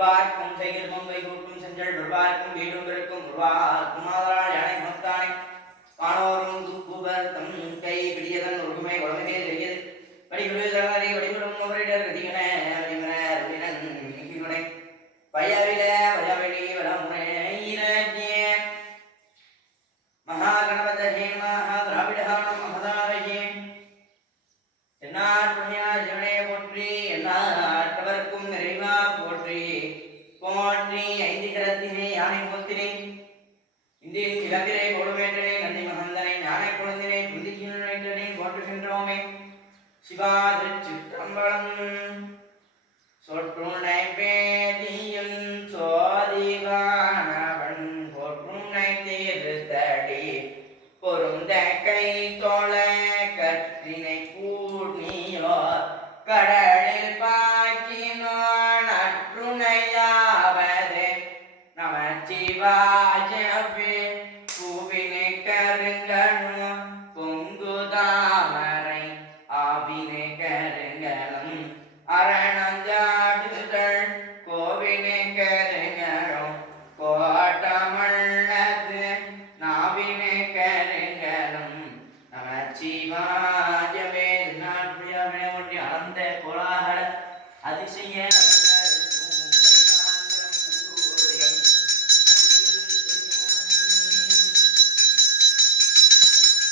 திருவார்க்கும் செய்கிருமம் வைகூட்டும் செஞ்சல் பெருவார்க்கும் வீடும் பெருக்கும் உருவார்க்கும் ஆதலால் யானை குணத்தானே வானோரும் கூபர் தம் கை பிடியதன் ஒருமை உடமையே செய்யது வடிகுருதனை வடிகுடும் அவரிடர் கதிகன வடிமன ரவினன் நிகிகுணை பையவில வயவெளி வடமுனையிரஜ்ய மகாகணபதஹே மகாதிராவிடஹானம் மகதாரஹே தென்னாட்டுடைய சிவனே போற்றி எல்லாட்டவர்க்கும் நிறைவா போற்றி போற்றி ஐந்து கரத்தினை யானை போத்தினை இந்தியின் இளந்திரை கொடுமேற்றனை நந்தி மகந்தனை ஞானை குழந்தினை புந்திக்கினை போற்றுகின்றோமே சிவா திருச்சிற்றம்பலம் சொற்றுணை பேதியும் சோதிவானவன் போற்றுணை தீர்த்தடி பொருந்த கை தோள கற்றினை கூர்ணியோ கடலில் பாக்கினோன் அற்றுணையாவது நமச்சிவாயவே பூவினை கருங்கணு பொங்குதாமரை ஆவினை கருங்கலும் அரணஞ்சாடுதல் கோவினை கருங்கலும் கோட்டமல்லது நாவினை கருங்கலும் நமச்சிவாயவே நாட்டுடைய அளந்த கோலாகல அதிசய